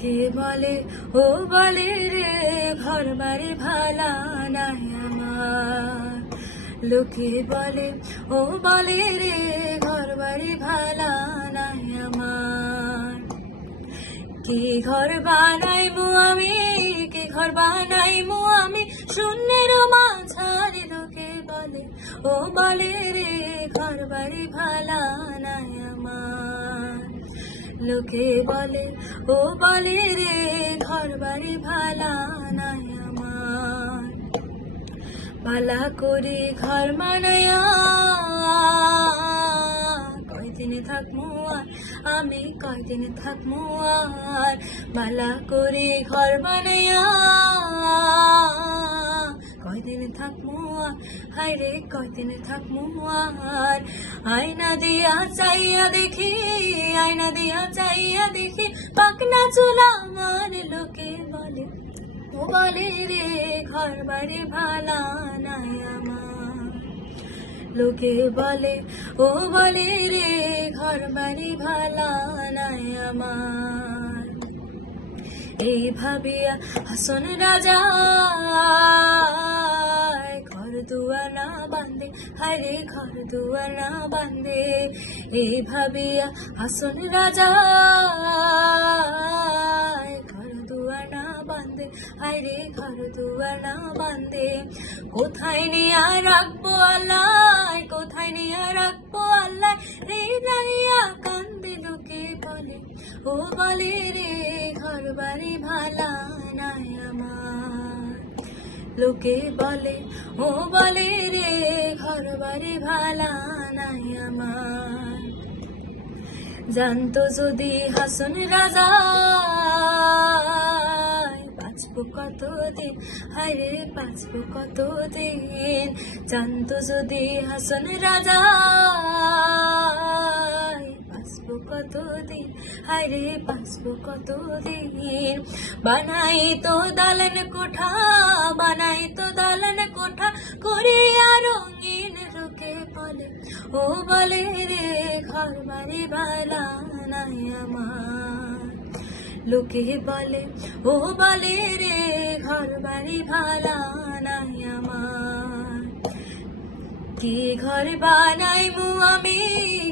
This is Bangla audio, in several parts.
কে বলে ও বলে রে ঘর বাড়ি ভালা নাই আমার। লোকে বলে ও বলে রে ঘর বাড়ি ভালা নাই আমার। কি ঘর বানাইমু আমি, কি ঘর বানাইমু আমি শূন্যের মাঝারে। লোকে বলে ও বলে রে ঘর বাড়ি ভালা নাই আমার। লোকে বলে ও বলে রে ঘর বাড়ি ভালা নাই আমার। পালা করে ঘর বানায়া কয়দিন থাকমু আর আমি, কয়দিন থাকমু আর। পালা করে ঘর বানায়া কয়দিন থাকমু আর, হায় রে কয়দিন থাকমু আর। আয়না দিয়া চাইয়া দেখি, আয়না দিয়া চাইয়া দেখি পাকনা চুলা আমার। লোকে বলে ও বলে রে ঘর বাড়ি ভালা নাই আমার। লোকে বলে ও বলে রে ঘর বাড়ি ভালা নাই আমার। এই ভাবিয়া হাসন রাজা ঘর দুয়ার না বান্ধে, হায় রে ঘর দুয়ার না বান্ধে। এই ভাবিয়া হাসন রাজা ঘর দুয়ার না বান্ধে, হায় রে ঘর দুয়ার না বান্ধে। কোথায় নিয়ে রাখবো আল্লাহ, কোথায় নিয়ে রাখবো আল্লাহ রে দাঁড়িয়া কান্দে। লোকে বলে ও বলে রে ঘর বাড়ি ভালা নাই আমার। লোকে বলে ও বলে রে ঘর বাড়ি ভালা নাই আমার। জানতো যদি হাসন রাজা বাঁচবো কতদিন, হায় রে বাঁচবো কতদিন। জানতো যদি হাসন রাজা বাঁচবো কতদিন, হায় রে বাঁচবো কতদিন। বানাই তো দালান কোঠা, বানাই তো দালান কোঠা করিয়া রঙিন। লোকে বলে ও বলে রে ঘর বাড়ি ভালা নাই আমার। লোকে বলে ও বলে রে ঘর বাড়ি ভালা নাই আমার। কি ঘর বানাইমু আমি,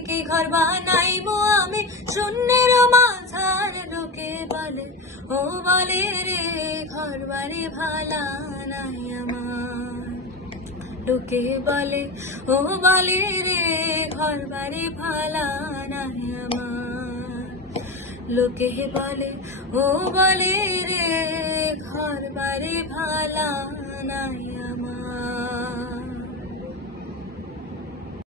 কি ঘর বানাইমু আমি শূন্যের মাঝার। লোকে বলে ও বলে রে ঘর বাড়ি ভালা নাই আমার। লোকে বলে ও বলে রে ঘর বাড়ি ভালা নাই আমার। লোকে বলে ও বলে রে ঘর বাড়ি ভালা নাই।